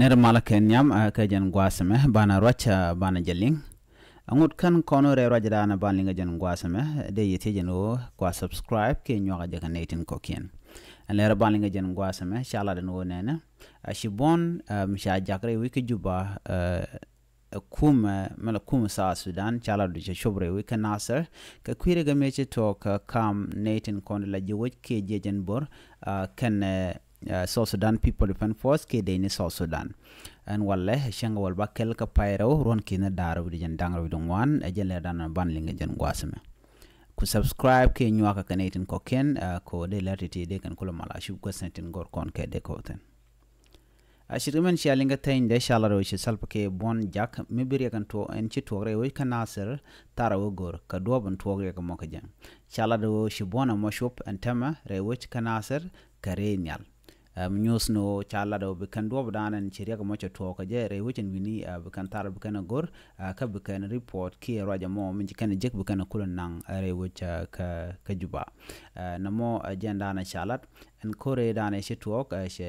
ner mala kenyam ka jan gwasame bana rocha bana jaling angut kan kono re roja dana banlinga jan gwasame de yete jano kwa subscribe ke nyoga jaga netin kokien anera banlinga jan gwasame shala de no nena shibon msha jakre wiki juba kuma sa Sudan chala du shobre wiki nasser ka kwire ga meche to ka kam netin kono la jiwoj ke jejen bor kan South Sudan People Defense Force ke de ni South Sudan and walle shenga wal bakel ka payro ron kina daru di jan dangar widon wan ajele dan banlinga jan gwasame ku subscribe ke nyuaka kanetin ko ken ko de latiti de kan kula mala shu ko sentin gor kon ke de ko ten ashirimen shalinga tayin de shalaro shi salpa ke bon jak mibiri kan to en ci togre wi kanasir tarawo gor ka doban togre ka moka jan shalado shi bona moshop antama re wich kanasir karenyal news no chalado be kan do danan chiriya ko mocho to ko je re wichin wini be kan tar be kan gor ka be kan report ki raja mo min kan jek be kan kulun nang re wich ka juba namo agenda na chalat en kore dana shi to ka she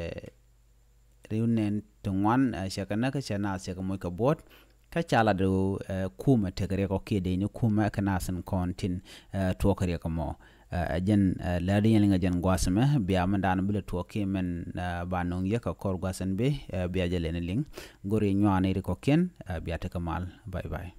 reunen tungwan she kan ka chana se ko mo ka bot ka chalado kuma tegere ko ki de ni kuma kana san kontin to kare ko mo jen ladi yelinga jen gwasame biya mandana bile toki men banong ye ka kor gwasan be biya jele ne ling gori nywane ri ko ken biya te kamal bye bye